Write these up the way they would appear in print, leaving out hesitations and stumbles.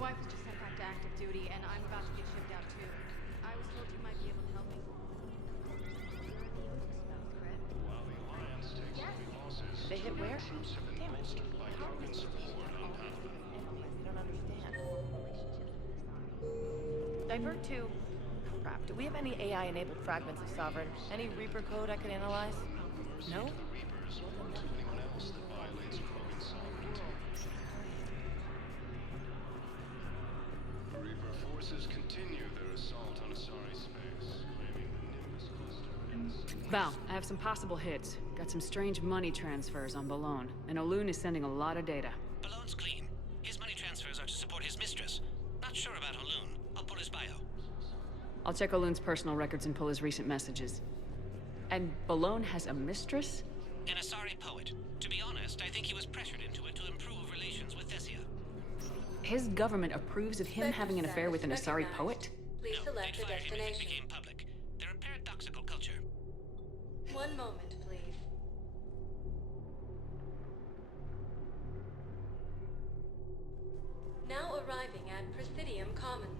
wife was just sent back to active duty, and I'm about to get shipped out too. I was told you might be able to help me. While the Alliance takes heavy losses, They hit where? troops have been Damn it. bolstered by Krogan support on Palaven. I don't understand. Divert to... Crap, do we have any AI-enabled fragments of Sovereign? Any Reaper code I can analyze? No? The Reapers or to anyone else that violates Krogan sovereignty. Reaper forces continue their assault on Asari space, claiming the Nimbus cluster. Val, I have some possible hits. Got some strange money transfers on Balone, and Olun is sending a lot of data. Balone's clean. His money transfers are to support his mistress. Not sure about Olun. I'll pull his bio. I'll check Olun's personal records and pull his recent messages. And Balone has a mistress? An Asari poet. To be honest, I think he was pressured into it to improve relations with Thessia. His government approves of him having an affair with an Asari poet? Please No, select they'd a fire him if it destination. became public. They're a paradoxical culture. One moment, please. Now arriving at Presidium Commons.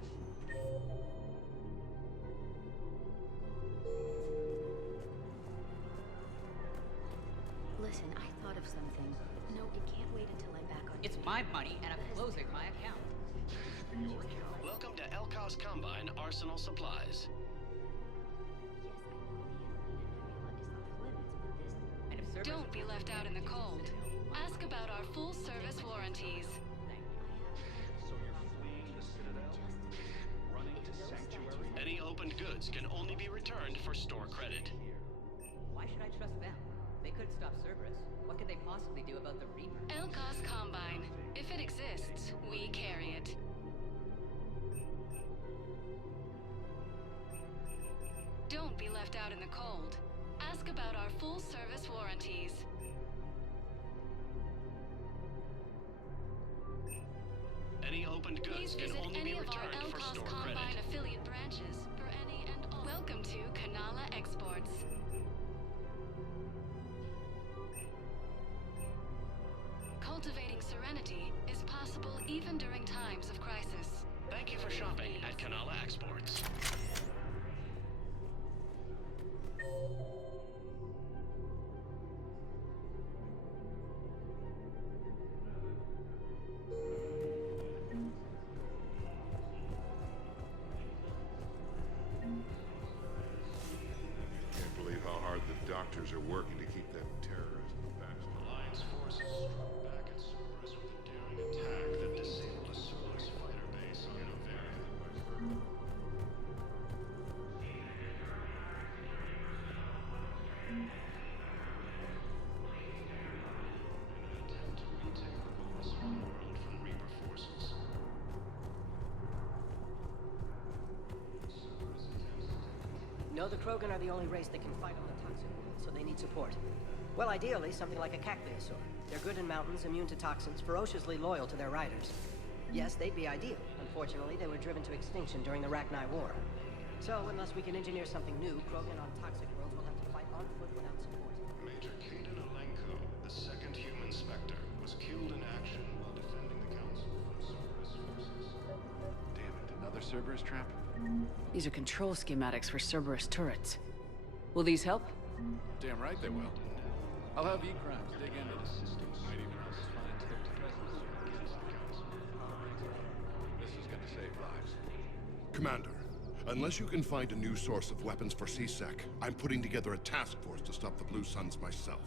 Listen, I thought of something. No, it can't wait until I'm back on. It's my money, and I'm closing my account. Welcome to Elkos Combine Arsenal Supplies. And if servers Don't be left out in the cold. Ask about our full service warranties. Any opened goods can only be returned for store credit. Why should I trust them? They could stop Cerberus. What could they possibly do about the Reaper? Elkos Combine. If it exists, we carry it. Don't be left out in the cold. Ask about our full service warranties. Any opened Please goods can visit only any be of our returned for Elkos store Combine credit. affiliate branches for any and all. Welcome to Kanala Exports. Cultivating serenity is possible even during times of crisis. Thank you for shopping at Kanala Exports. Can't believe how hard the doctors are working to keep that terrorist back. Alliance forces struck back at Cerberus with a daring attack that disabled a Cerberus fighter base on Novaria. In an attempt to retake the Boris homeworld from Reaper forces. Cerberus attempts to take No, the Krogan are the only race that can fight on the toxin world, so they need support. Well, ideally, something like a cactusaur. They're good in mountains, immune to toxins, ferociously loyal to their riders. Yes, they'd be ideal. Unfortunately, they were driven to extinction during the Rachni War. So, unless we can engineer something new, Krogan on toxic worlds will have to fight on foot without support. Major Kaden Alenko, the second human Spectre, was killed in action while defending the Council from Cerberus forces. Damn it, another Cerberus trap? These are control schematics for Cerberus turrets. Will these help? Damn right they will. I'll have E-Crimes dig into this. Might even help us find Toad's presence. This is gonna save lives. Commander, unless you can find a new source of weapons for CSEC, I'm putting together a task force to stop the Blue Suns myself.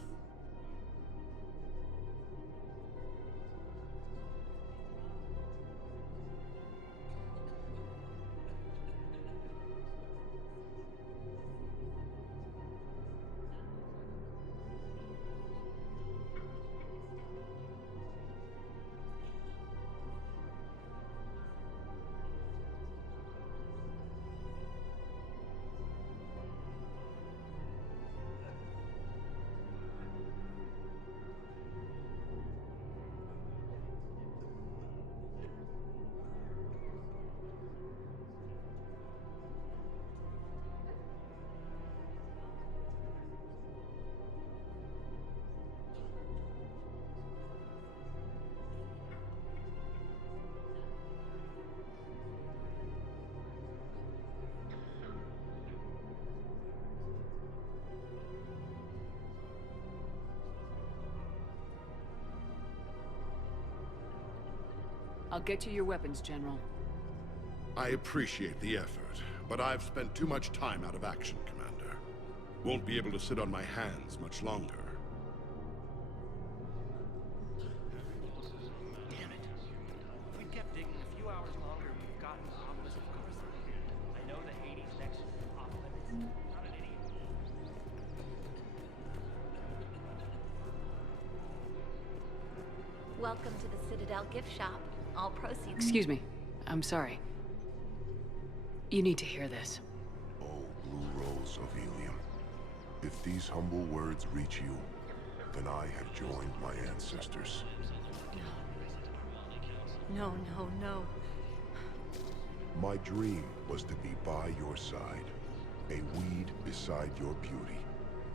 I'll get you your weapons, General. I appreciate the effort, but I've spent too much time out of action, Commander. Won't be able to sit on my hands much longer. Damn it. If we'd kept digging a few hours longer, we've gotten the obelisk of Coruscant. I know the Hades next is off limits. Not an idiot. Welcome to the Citadel gift shop. All proceeds. Excuse me. I'm sorry. You need to hear this. Oh, Blue Rose of Helium. If these humble words reach you, then I have joined my ancestors. No, no, no. My dream was to be by your side, a weed beside your beauty,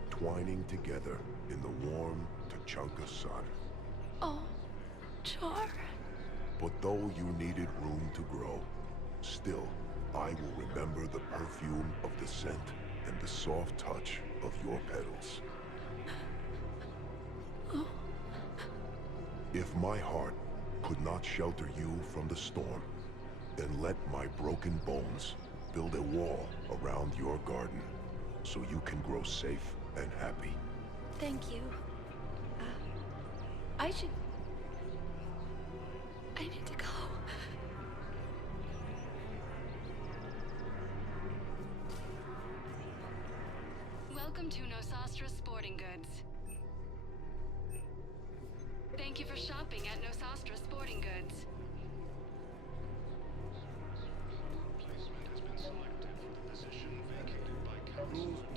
twining together in the warm Tuchanka sun. Oh, Char. But though you needed room to grow, still, I will remember the perfume of the scent and the soft touch of your petals. Oh. If my heart could not shelter you from the storm, then let my broken bones build a wall around your garden, so you can grow safe and happy. Thank you. I need to go. Welcome to Nosastra Sporting Goods. Thank you for shopping at Nosastra Sporting Goods. Placement has been selected for the position vacated by Council Denel.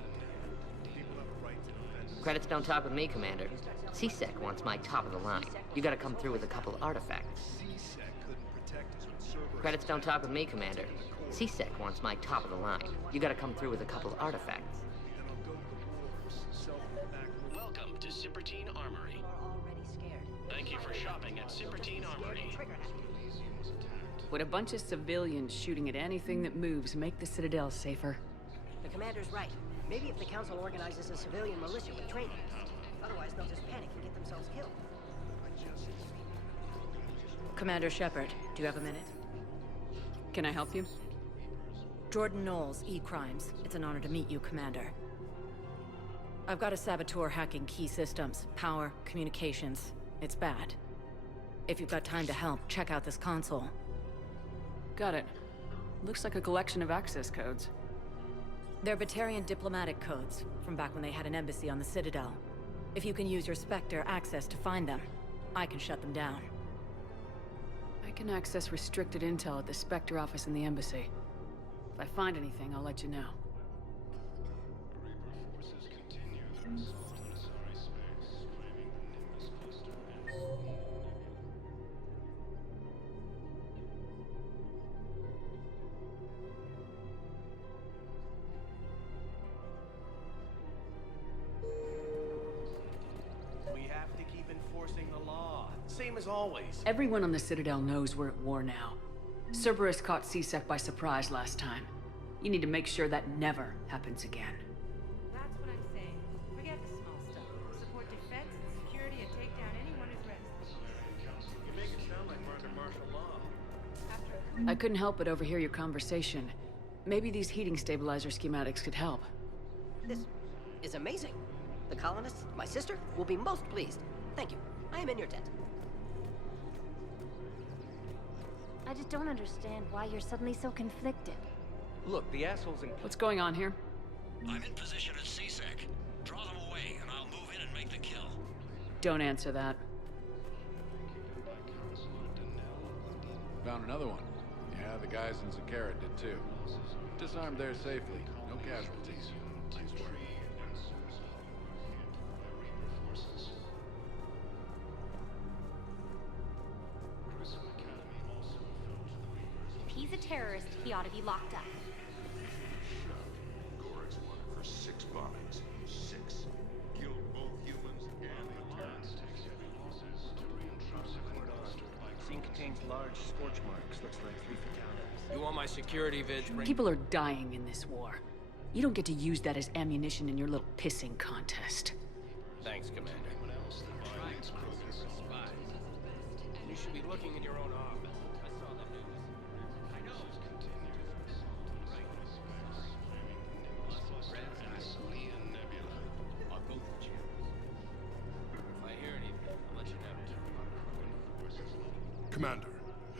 People have a right to defend. Credits don't talk with me, Commander. CSEC wants my top of the line. You gotta come through with a couple artifacts. CSEC couldn't protect us when Cerberus... Credits don't talk with me, Commander. CSEC wants my top of the line. You gotta come through with a couple artifacts. Then I'll go to the wars, self-back... Welcome to Cybertine Armory. Already scared. Thank you for shopping at Cybertine Armory. Elysium was attacked. Would a bunch of civilians shooting at anything that moves make the Citadel safer? The commander's right. Maybe if the council organizes a civilian militia with training. Otherwise, they'll just panic and get themselves killed. Commander Shepard, do you have a minute? Can I help you? Jordan Knowles, E-Crimes. It's an honor to meet you, Commander. I've got a saboteur hacking key systems, power, communications. It's bad. If you've got time to help, check out this console. Got it. Looks like a collection of access codes. They're Batarian diplomatic codes, from back when they had an embassy on the Citadel. If you can use your Spectre access to find them, I can shut them down. I can access restricted intel at the Spectre office in the embassy. If I find anything, I'll let you know. Reaper forces continue their assault on Asari space, claiming the Nimbus cluster. We have to keep enforcing the law. Same as always. Everyone on the Citadel knows we're at war now. Cerberus caught CSEC by surprise last time. You need to make sure that never happens again. That's what I'm saying. Forget the small stuff. Support defense and security and take down anyone who's resistant. You make it sound like we're under martial law. I couldn't help but overhear your conversation. Maybe these heating stabilizer schematics could help. This is amazing. The colonists, my sister, will be most pleased. Thank you. I am in your debt. I just don't understand why you're suddenly so conflicted. Look, the assholes in... What's going on here? I'm in position at CSEC. Draw them away, and I'll move in and make the kill. Don't answer that. Found another one. Yeah, the guys in Zakara did too. Disarmed there safely. No casualties. Nice work. If he's a terrorist, he ought to be locked up. Gorix wanted for 6 bombings. 6. Killed both humans and the Alliance takes heavy losses. Turian troops have been clustered by Scene contains large scorch marks. Looks like 3 fatalities. You want my security vids? People are dying in this war. You don't get to use that as ammunition in your little pissing contest. Thanks, Commander. You should be looking in your own office.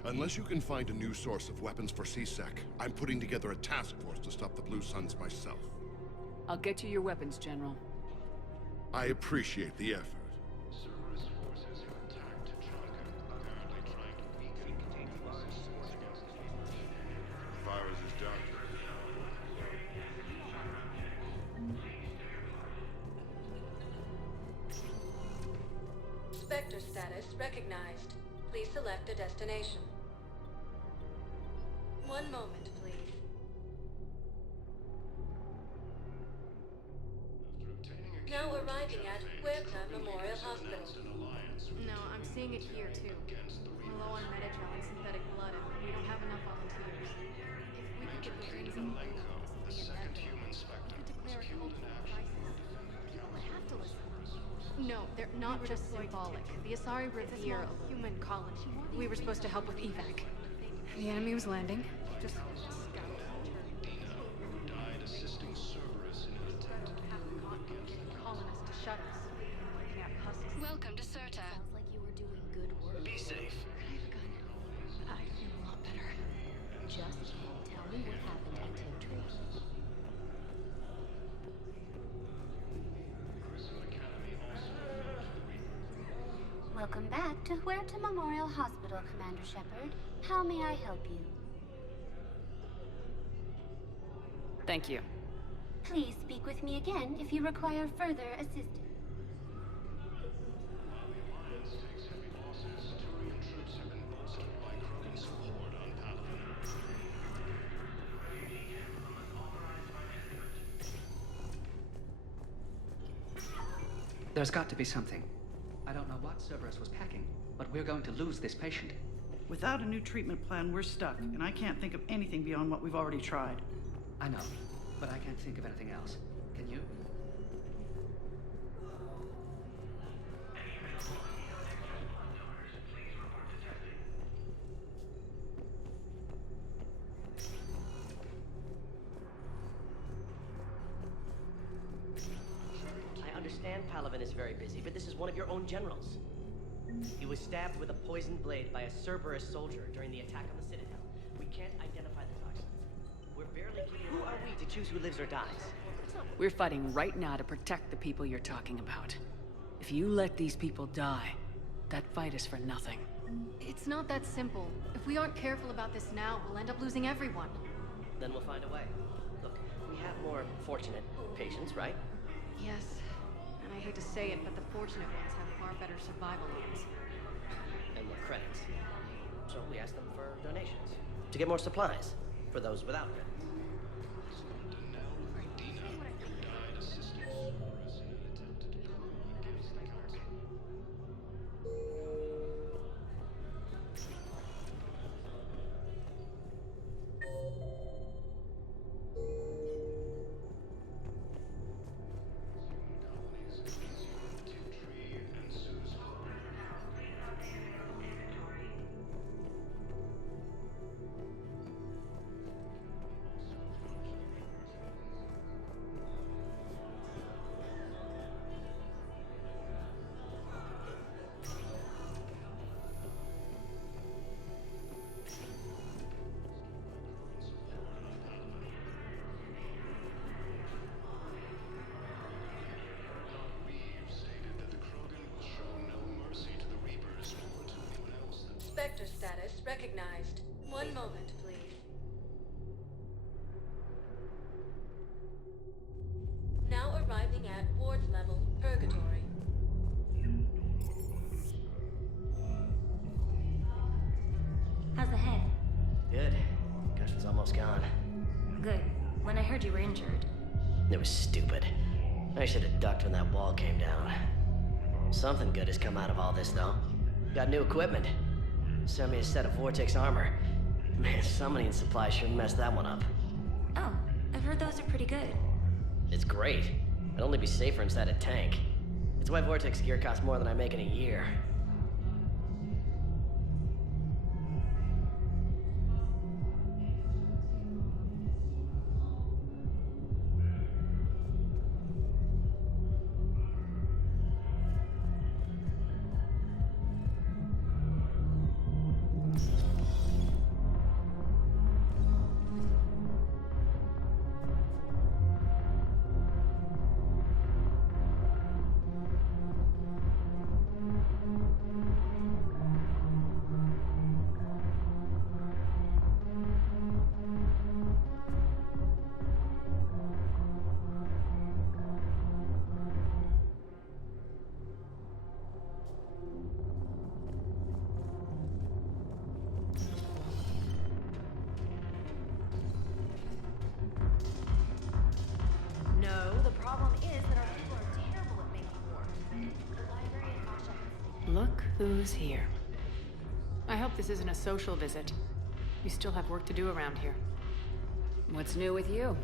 Unless you can find a new source of weapons for C-Sec, I'm putting together a task force to stop the Blue Suns myself. I'll get you your weapons, General. I appreciate the effort. Cerberus forces have attacked Tuchanka, apparently trying to weaken global resistance against the virus. Virus is done. Spectre status recognized. Please select a destination. One moment, please. Now arriving at Huerta Memorial Hospital. No, I'm seeing it here too. We're low on Medi-gel and synthetic blood, and we don't have enough volunteers. If we could get the rings on Lenko, the second human Spectre, was killed in action while defending the I have to listen. resources. No, they're not just symbolic. The Asari revere a human colony. We were supposed to help with evac. The enemy was landing. Just scout. Died assisting Cerberus in an attempt to against the colonists to shut us. Camp Husks. Welcome to Serta. Sounds like you were doing good work. Be safe. I feel a lot better. Just tell me what happened at Tiptree. Welcome back to Huerta Memorial Hospital, Commander Shepard. How may I help you? Thank you. Please speak with me again if you require further assistance. Turian troops have been bolstered by Krogan support on Pathfinder. There's got to be something. I don't know what Cerberus was packing, but we're going to lose this patient. Without a new treatment plan, we're stuck, and I can't think of anything beyond what we've already tried. I know, but I can't think of anything else. Can you? I understand Palaven is very busy, but this is one of your own generals. He was stabbed with a poisoned blade by a Cerberus soldier during the attack on the Citadel. We can't identify the toxins. We're barely getting... Who are we to choose who lives or dies? We're fighting right now to protect the people you're talking about. If you let these people die, that fight is for nothing. It's not that simple. If we aren't careful about this now, we'll end up losing everyone. Then we'll find a way. Look, we have more fortunate patients, right? Yes. And I hate to say it, but the fortunate ones have far better survival odds. And more credits. So we asked them for donations. To get more supplies. For those without credits. Died assisting Cerberus in an attempt to against the Council. Spectre status recognized. One moment, please. Now arriving at ward level, Purgatory. How's the head? Good. Concussion's almost gone. Good. When I heard you were injured. It was stupid. I should have ducked when that wall came down. Something good has come out of all this, though. Got new equipment. Sent me a set of Vortex armor. Man, summoning supply sure messed that one up. Oh, I've heard those are pretty good. It's great. I'd only be safer inside a tank. It's why Vortex gear costs more than I make in a year. Who's here? I hope this isn't a social visit. We still have work to do around here. What's new with you?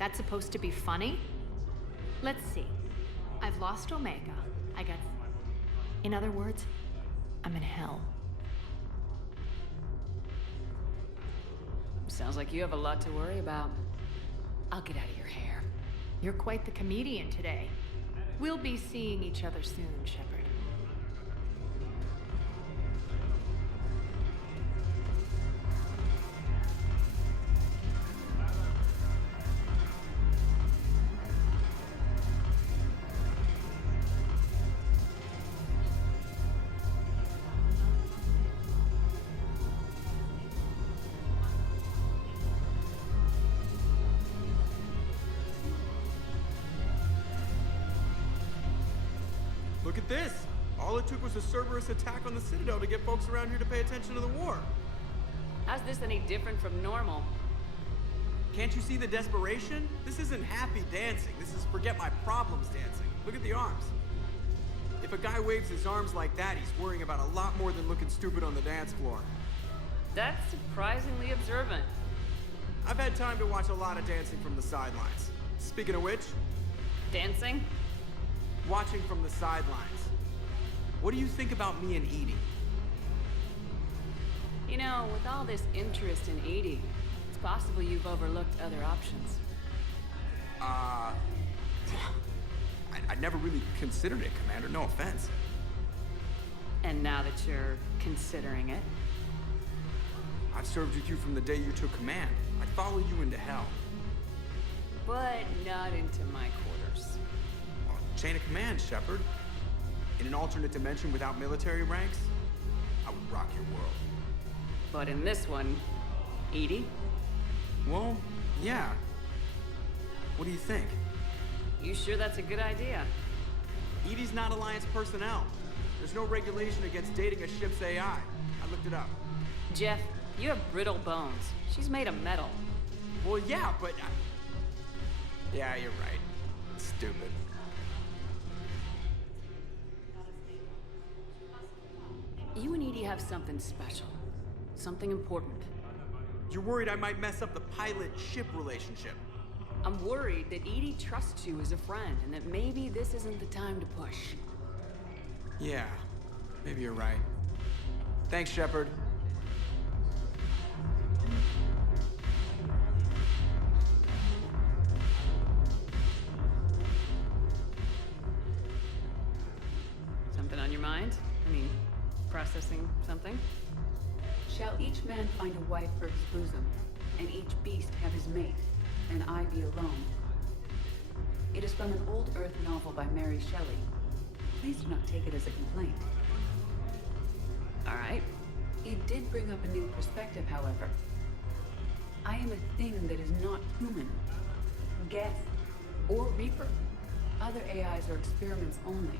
That's supposed to be funny? Let's see. I've lost Omega. I guess. In other words, I'm in hell. Sounds like you have a lot to worry about. I'll get out of your hair. You're quite the comedian today. We'll be seeing each other soon, Shepard. Look at this! All it took was a Cerberus attack on the Citadel to get folks around here to pay attention to the war. How's this any different from normal? Can't you see the desperation? This isn't happy dancing. This is forget my problems dancing. Look at the arms. If a guy waves his arms like that, he's worrying about a lot more than looking stupid on the dance floor. That's surprisingly observant. I've had time to watch a lot of dancing from the sidelines. Speaking of which... Dancing? Watching from the sidelines. What do you think about me and EDI? You know, with all this interest in EDI, it's possible you've overlooked other options. I never really considered it, Commander. No offense. And now that you're considering it? I've served with you from the day you took command. I'd follow you into hell. But not into my quarters. Chain of command, Shepard. In an alternate dimension without military ranks, I would rock your world. But in this one, EDI? Well, yeah. What do you think? You sure that's a good idea? EDI's not Alliance personnel. There's no regulation against dating a ship's AI. I looked it up. Jeff, you have brittle bones. She's made of metal. Well, yeah, but... Yeah, you're right. It's stupid. You and EDI have something special. Something important. You're worried I might mess up the pilot-ship relationship. I'm worried that EDI trusts you as a friend, and that maybe this isn't the time to push. Yeah, maybe you're right. Thanks, Shepard. Something on your mind? I mean, processing something? Shall each man find a wife for his bosom, and each beast have his mate, and I be alone? It is from an old Earth novel by Mary Shelley. Please do not take it as a complaint. All right. It did bring up a new perspective, however. I am a thing that is not human. Geth or Reaper. Other AIs are experiments only,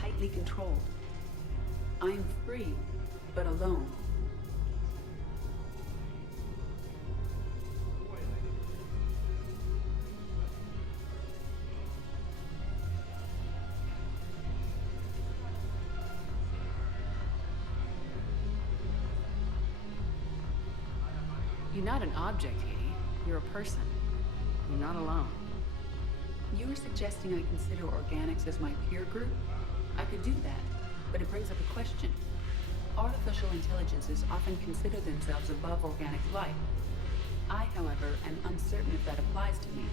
tightly controlled. I am free, but alone. You're not an object, EDI. You're a person. You're not alone. You are suggesting I consider organics as my peer group? I could do that, but it brings up a question. Artificial intelligences often consider themselves above organic life. I, however, am uncertain if that applies to me.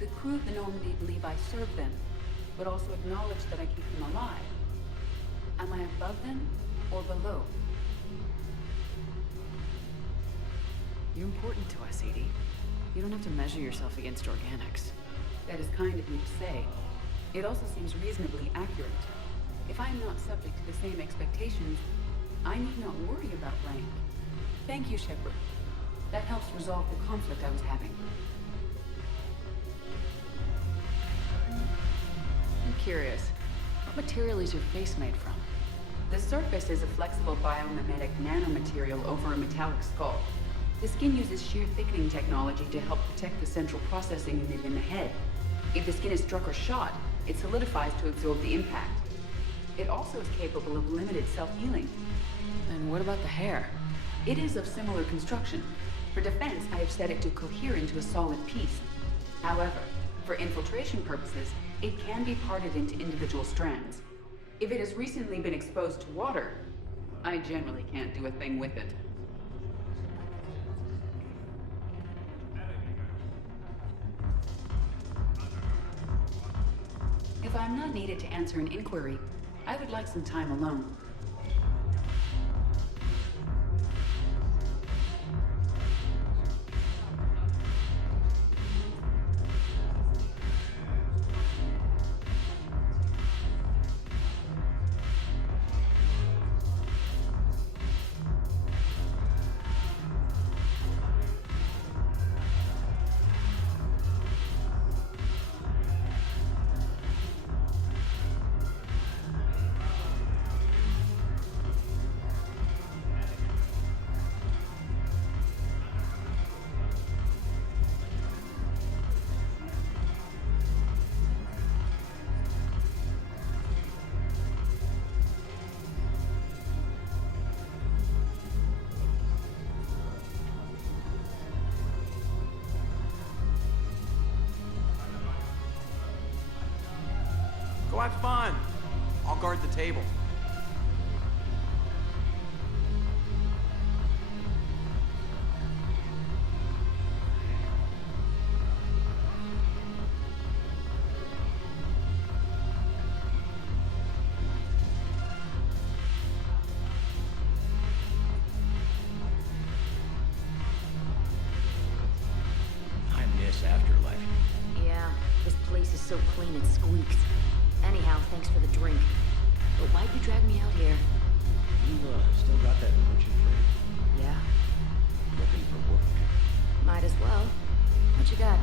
The crew of the Normandy believe I serve them, but also acknowledge that I keep them alive. Am I above them or below? You're important to us, EDI. You don't have to measure yourself against organics. That is kind of you to say. It also seems reasonably accurate. If I am not subject to the same expectations, I need not worry about rank. Thank you, Shepard. That helps resolve the conflict I was having. I'm curious. What material is your face made from? The surface is a flexible biomimetic nanomaterial over a metallic skull. The skin uses shear thickening technology to help protect the central processing unit in the head. If the skin is struck or shot, it solidifies to absorb the impact. It also is capable of limited self-healing. And what about the hair? It is of similar construction. For defense, I have set it to cohere into a solid piece. However, for infiltration purposes, it can be parted into individual strands. If it has recently been exposed to water, I generally can't do a thing with it. If I'm not needed to answer an inquiry, I would like some time alone. Go have fun. I'll guard the table. I miss Afterlife. Yeah, this place is so clean it squeaks. Anyhow, thanks for the drink. But why'd you drag me out here? You still got that merchant trade? Yeah, Looking for work. might as well. What you got?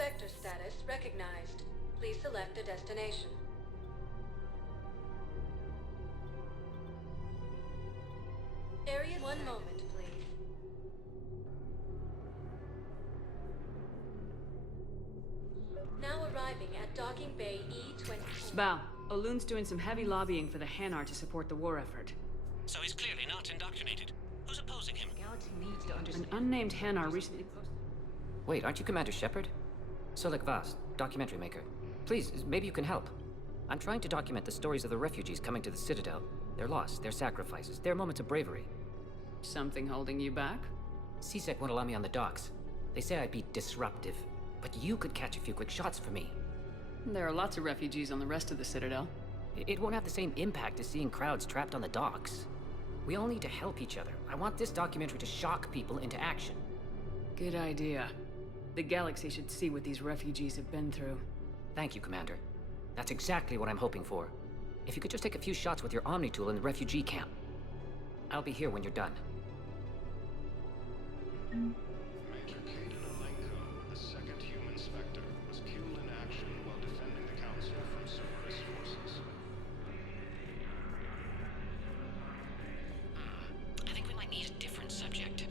Spectre status recognized. Please select a destination. Area, one moment, please. Now arriving at Docking Bay E-20. Bao, Olun's doing some heavy lobbying for the Hanar to support the war effort. So he's clearly not indoctrinated. Who's opposing him? Galaxy needs to understand. An unnamed Hanar recently posted. Wait, aren't you Commander Shepard? Solek Vaz, documentary maker. Please, maybe you can help. I'm trying to document the stories of the refugees coming to the Citadel. Their loss, their sacrifices, their moments of bravery. Something holding you back? CSEC won't allow me on the docks. They say I'd be disruptive. But you could catch a few quick shots for me. There are lots of refugees on the rest of the Citadel. It won't have the same impact as seeing crowds trapped on the docks. We all need to help each other. I want this documentary to shock people into action. Good idea. The galaxy should see what these refugees have been through. Thank you, Commander. That's exactly what I'm hoping for. If you could just take a few shots with your Omni tool in the refugee camp. I'll be here when you're done. Major Kaden Alenko, the second human Spectre, was killed in action while defending the Council from Cerberus forces. I think we might need a different subject.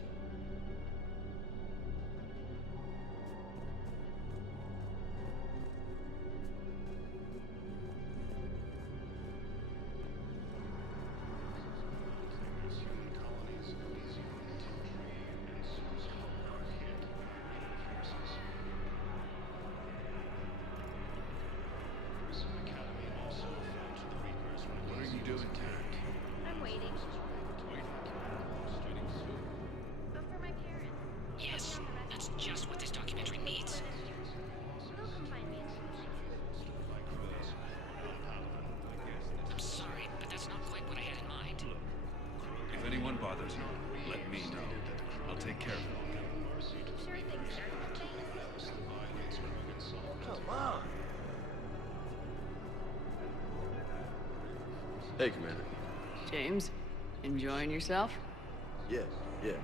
Human colonies, Elysium, Tantry, and Susan are hit by alien forces. Grissom Academy also fell to the Reapers when What are you doing, Tarek? I'm waiting. Waiting soon. But for my parents. Yes, that's just what this documentary needs. They'll come find me. I'm sorry, but that's not quite what I had in mind. If anyone bothers you, let me know. I'll take care of it. Sure thing, sir. Come on! Hey, Commander. James, enjoying yourself? Yes, yes.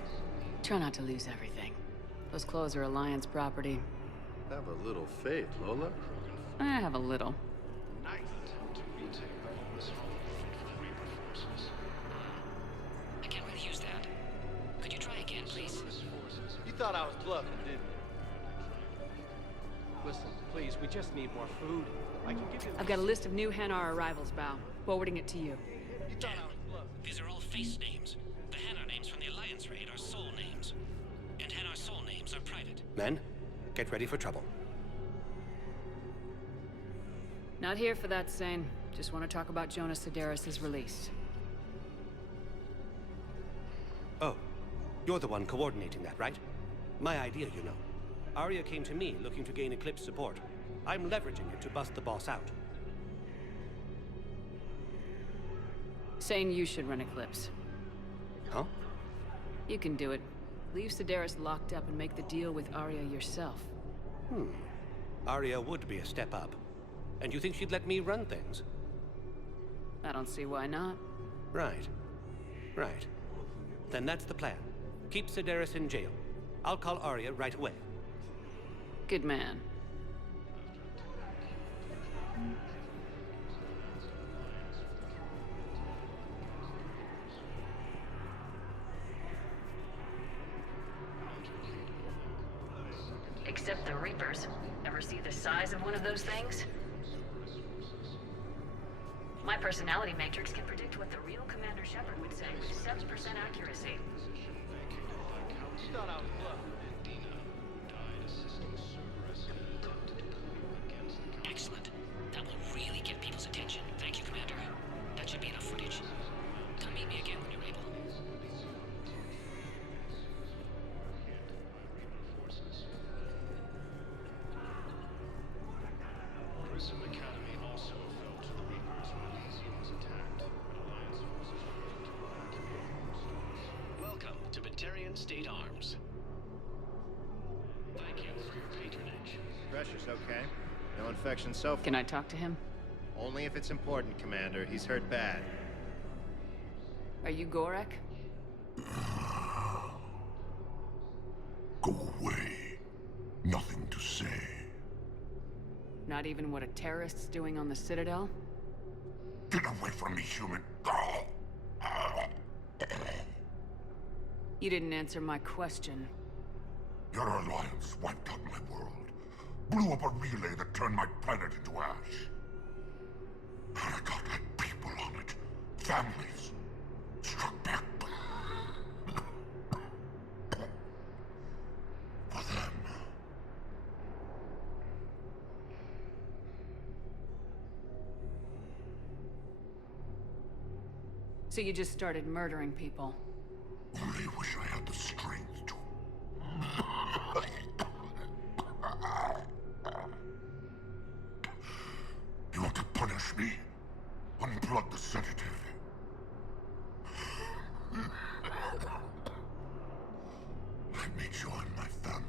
Try not to lose everything. Those clothes are Alliance property. Have a little faith, Lola. I have a little. Nice. To retake Volus Homeworld from Reaper forces. I can't really use that. Could you try again, please? You thought I was bluffing, didn't you? Listen, please, we just need more food. I can give you. I've got a list of new Hanar arrivals, Bao. Forwarding it to you. You thought I was bluffing. These are all face names. The Hanar names from the Alliance raid are soul names. And Hanar soul names are private. Men, get ready for trouble. Not here for that, Sane. Just want to talk about Jonas Sedaris' release. Oh, you're the one coordinating that, right? My idea, you know. Arya came to me looking to gain Eclipse support. I'm leveraging it to bust the boss out. Sane, you should run Eclipse. Huh? You can do it. Leave Sedaris locked up and make the deal with Arya yourself. Arya would be a step up. And you think she'd let me run things? I don't see why not. Right. Right. Then that's the plan. Keep Sedaris in jail. I'll call Arya right away. Good man. Except the Reapers. Ever see the size of one of those things? My personality matrix can predict what the real Commander Shepard would say with 7% accuracy. You thought I was bluffing. Excellent. That will really get people's attention. Thank you, Commander. That should be enough footage. Come meet me again when you're able. Grissom Academy also fell to the Reapers when Elysium was attacked, but Alliance forces were able to evacuate. Welcome to Batarian State Arms. Thank you for your patronage. Pressure's okay. No infection so far. Can I talk to him? Only if it's important, Commander. He's hurt bad. Are you Gorak? Go away. Nothing to say. Not even what a terrorist's doing on the Citadel? Get away from me, human. You didn't answer my question. Your alliance wiped out my world. Blew up a relay that turned my planet into ash. Arcot had people on it. Families. Struck back. For them. So you just started murdering people? Only wish I had the strength to. You want to punish me? Unplug the sedative. Let me join my family.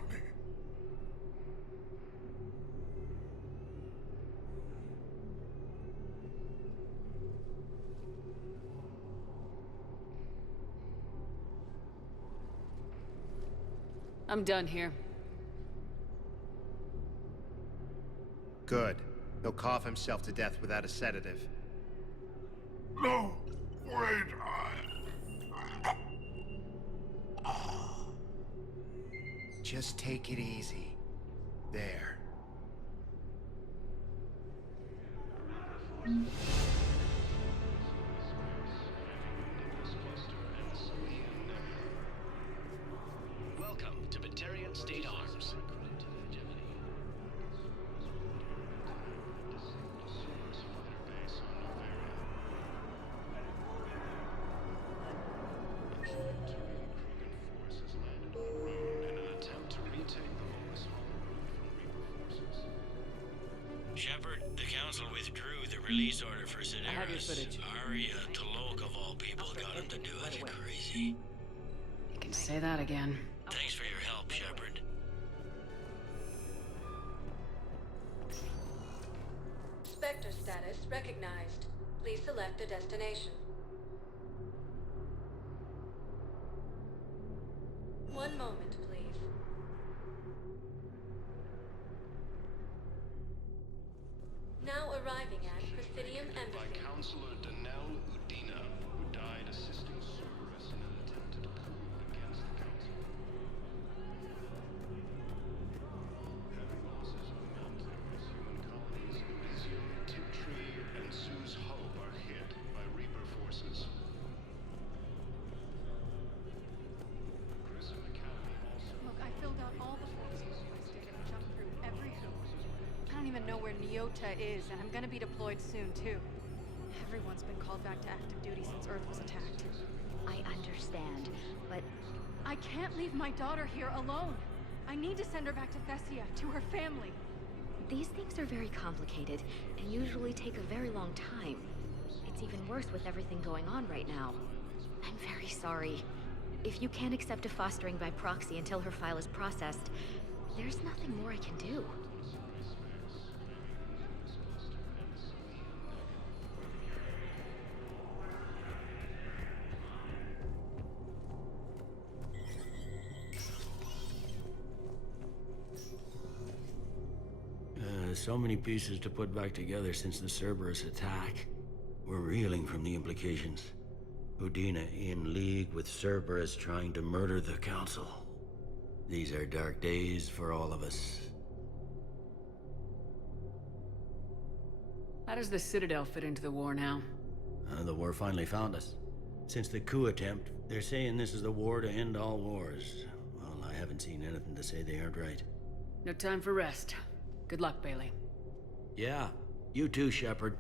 I'm done here. Good. He'll cough himself to death without a sedative. No! Wait! Just take it easy. There. Welcome to Batarian State Arms. Shepard, the Council withdrew the release order for I have your Sedaris. footage. Arya T'Loak, of all people, got him to do it. Crazy. You can say that again. Thanks for your help, Shepard. Spectre status recognized. Please select a destination. 1 moment, please. Now arriving at Presidium By Embassy. Counselor Danelle Udina, who died assisting Cerberus in an attempted coup against the Council. Heavy losses are mounting as human colonies in Elysium, Tiptree, and Sue's Hope are hit by Reaper forces. Grissom Academy also... Look, I filled out all the forms you requested and jumped through every hoop. I don't even know where Nyota is, and I'm gonna be deployed soon, too. Everyone's been called back to active duty since Earth was attacked. I understand, but I can't leave my daughter here alone. I need to send her back to Thessia, to her family. these things are very complicated and usually take a very long time. It's even worse with everything going on right now. I'm very sorry. If you can't accept a fostering by proxy until her file is processed, there's nothing more I can do. So many pieces to put back together since the Cerberus attack. We're reeling from the implications. Udina in league with Cerberus trying to murder the Council. These are dark days for all of us. How does the Citadel fit into the war now? The war finally found us. Since the coup attempt, they're saying this is the war to end all wars. Well, I haven't seen anything to say they aren't right. No time for rest. Good luck, Bailey. Yeah, you too, Shepard.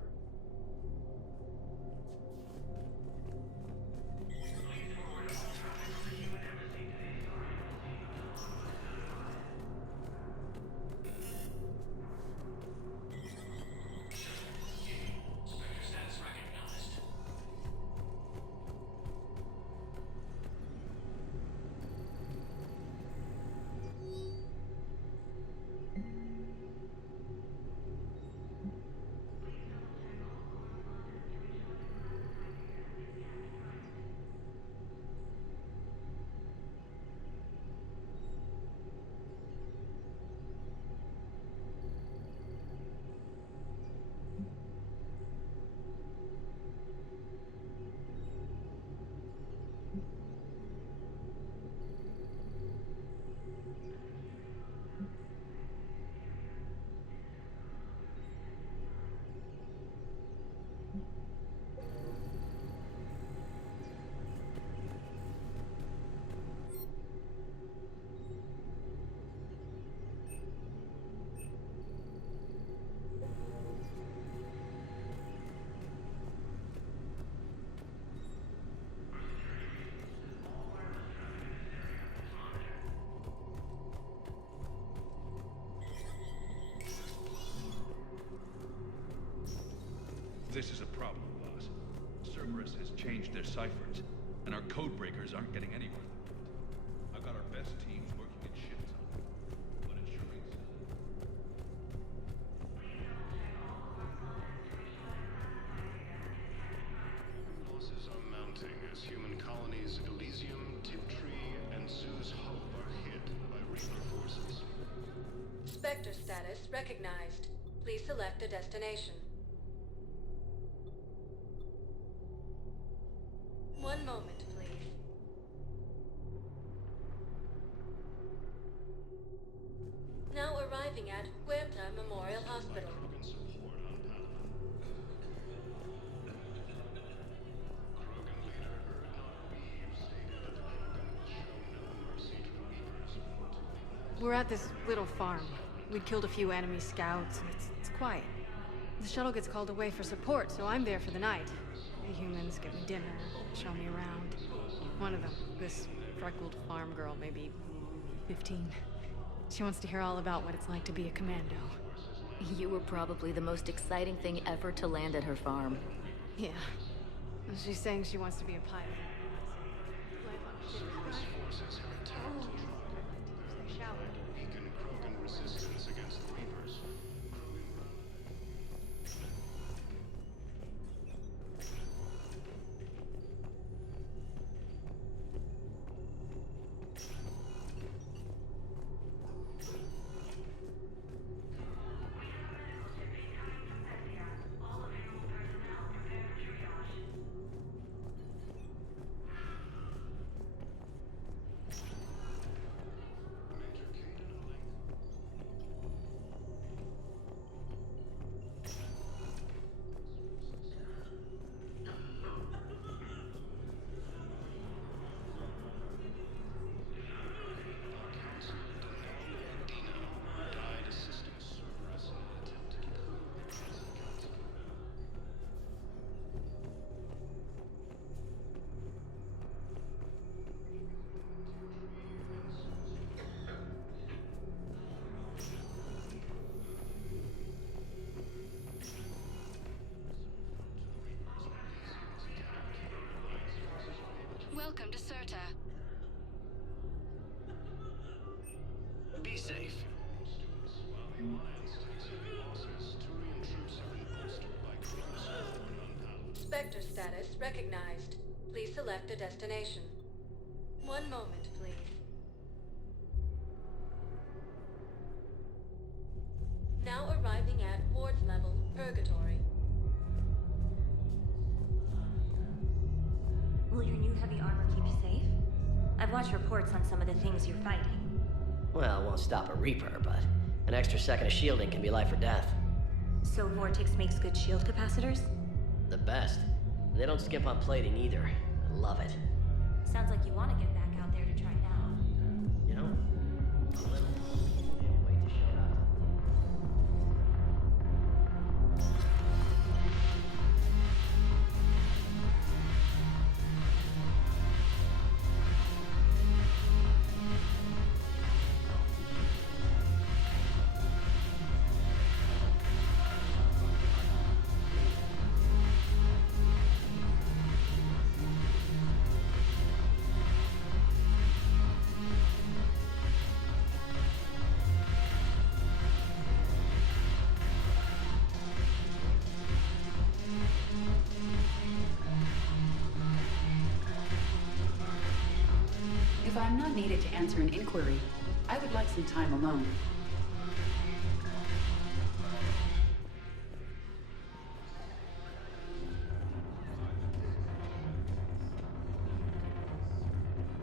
This is a problem, boss. Cerberus has changed their ciphers, and our codebreakers aren't getting anywhere. I've got our best teams working in shifts on it, but ensuring... Losses are mounting as human colonies Elysium, Tiptree, and Zeus Hope are hit by Reaper forces. Spectre status recognized. Please select a destination. 1 moment, please. Now arriving at Huerta Memorial Hospital. We're at this little farm. We'd killed a few enemy scouts, and it's quiet. The shuttle gets called away for support, so I'm there for the night. The humans give me dinner, show me around. One of them, this freckled farm girl, maybe 15. She wants to hear all about what it's like to be a commando. You were probably the most exciting thing ever to land at her farm. Yeah. She's saying she wants to be a pilot. Life on a ship is Cerberus forces have attacked They showered. weaken Krogan resistance against the Reapers. Welcome to Certa. Be safe. Spectre status recognized. Please select a destination. 1 moment, please. Now arriving at ward level, Purgatory. Will your new heavy armor keep you safe? I've watched reports on some of the things you're fighting. Well, it won't stop a Reaper, but an extra second of shielding can be life or death. So Vortex makes good shield capacitors? The best. They don't skimp on plating either. I love it. Sounds like you want to get back out there to try it out. You know, a little. Can't wait to show it off. If I'm not needed to answer an inquiry, I would like some time alone.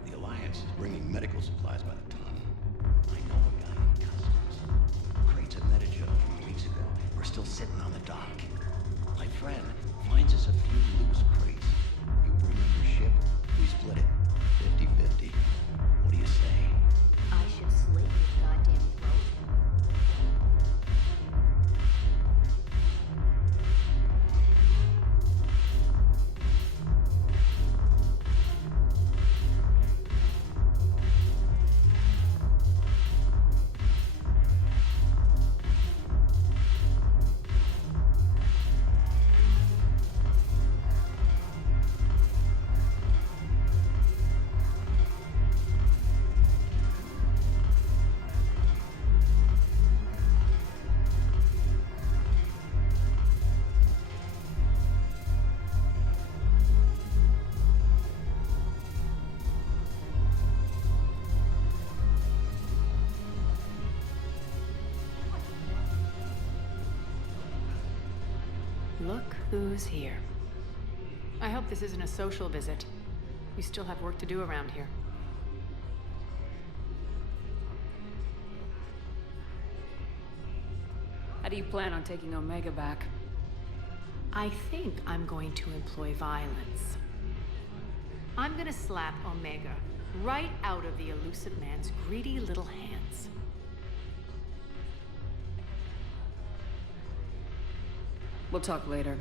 The Alliance is bringing medical supplies by the ton. I know a guy in customs. Crates of Metagel from weeks ago are still sitting on the dock. My friend finds us a few loose crates. You bring them your ship, we split it. 50-50. What do you say? I should slit your goddamn throat. Look who's here. I hope this isn't a social visit. We still have work to do around here. How do you plan on taking Omega back? I think I'm going to employ violence. I'm gonna slap Omega right out of the elusive man's greedy little hands. We'll talk later.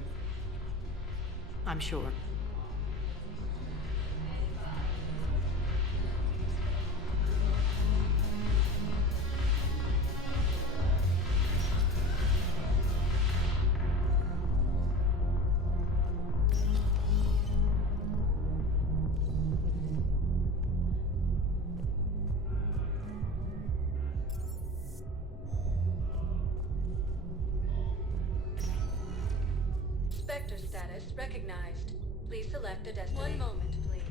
I'm sure. Spectre status recognized. Please select a destination. One moment, please.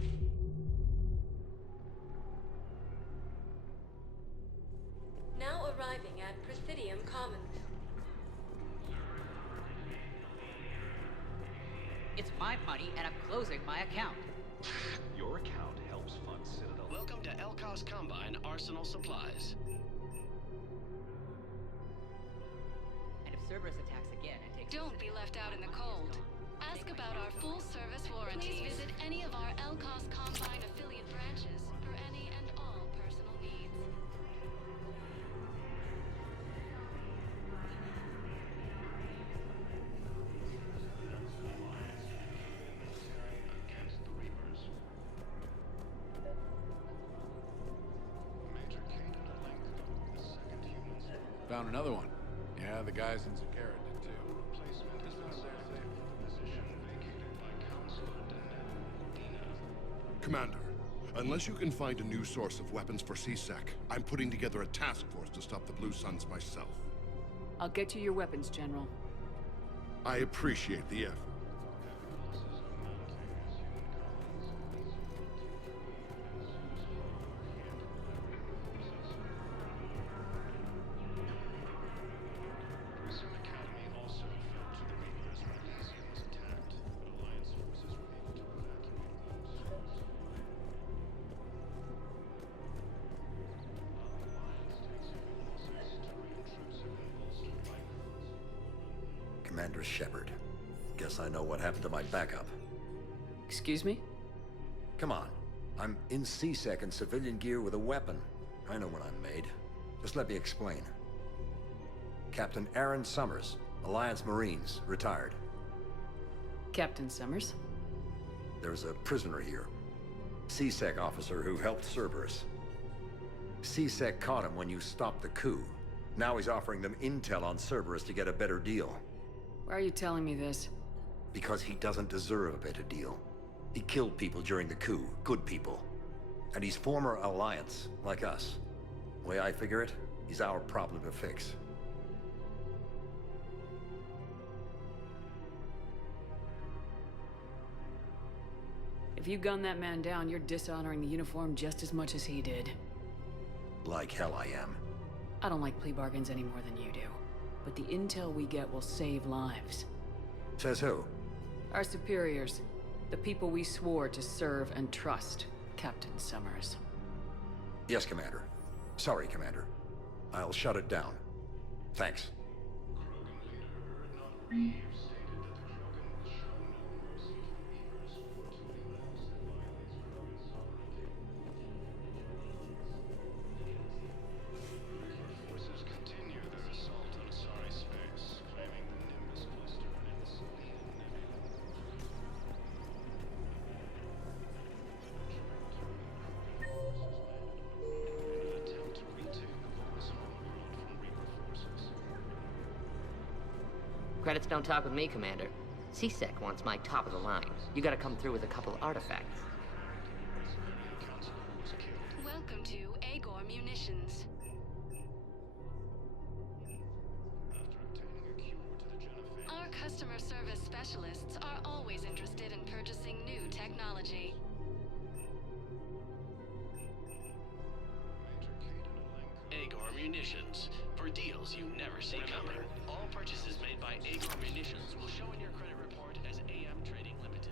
Now arriving at Presidium Commons. It's my money, and I'm closing my account. Your account helps fund Citadel. Welcome to Elkos Combine Arsenal Supplies. And if Cerberus attacks again and takes... Don't be left out in the cold. Ask about our full-service warranties. Please visit any of our Elkos Combine affiliate branches for any and all personal needs. Found another one. Yeah, the guys in Zakara did too. Commander, unless you can find a new source of weapons for CSEC, I'm putting together a task force to stop the Blue Suns myself. I'll get you your weapons, General. I appreciate the effort. Commander Shepard. Guess I know what happened to my backup. Excuse me? Come on. I'm in CSEC in civilian gear with a weapon. I know what I'm made. Just let me explain. Captain Aaron Summers, Alliance Marines, retired. Captain Summers? There's a prisoner here. CSEC officer who helped Cerberus. CSEC caught him when you stopped the coup. Now he's offering them intel on Cerberus to get a better deal. Why are you telling me this? Because he doesn't deserve a better deal. He killed people during the coup, good people. And he's former Alliance, like us. The way I figure it, he's our problem to fix. If you gun that man down, you're dishonoring the uniform just as much as he did. Like hell I am. I don't like plea bargains any more than you do. But the intel we get will save lives. Says who? Our superiors. The people we swore to serve and trust, Captain Summers. Yes, Commander. Sorry, Commander. I'll shut it down. Thanks. Credits don't talk with me, Commander. CSEC wants my top of the line. You gotta come through with a couple artifacts. Welcome to Agor Munitions. Our customer service specialists are always interested in purchasing new technology. Agor Munitions for deals you never see coming. All purchases made by Agor Munitions will show in your credit report as AM Trading Limited.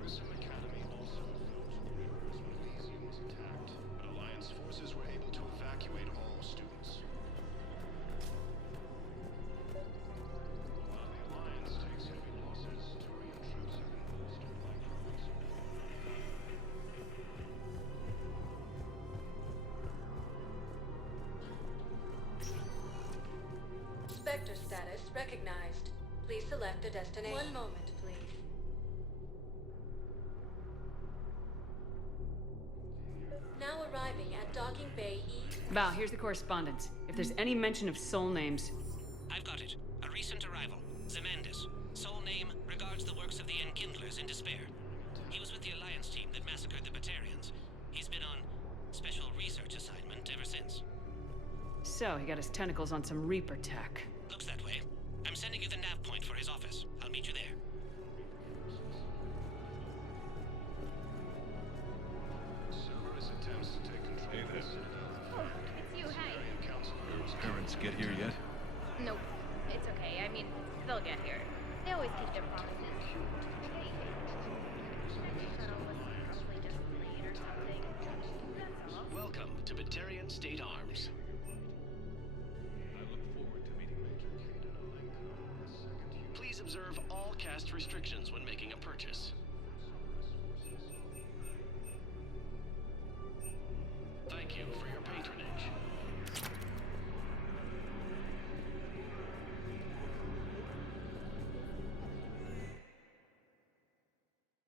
Grissom Academy also fell to the Reapers when Elysium was attacked, but Alliance forces were able to evacuate all students. While the Alliance takes heavy losses, Turian troops have been bolstered by Groups. Spectre status recognized. Please select a destination. One moment, please. Now arriving at Docking Bay E. Val, here's the correspondence. If there's any mention of soul names... I've got it. A recent arrival. Zemandis. Sole name regards the works of the Enkindlers in despair. He was with the Alliance team that massacred the Batarians. He's been on special research assignment ever since. So, he got his tentacles on some Reaper tech. Looks that way. I'm sending you the nav point for his office. I'll meet you there. Cerberus attempts to take control of the Citadel. Oh, it's you, hey. Parents get here yet? Nope. It's okay. I mean, they'll get here. They always keep their promises. Welcome to Batarian State Arms. I look forward to meeting Major Kaden Alenko, the second human. Please observe all caste restrictions when making a purchase. Thank you for your patronage.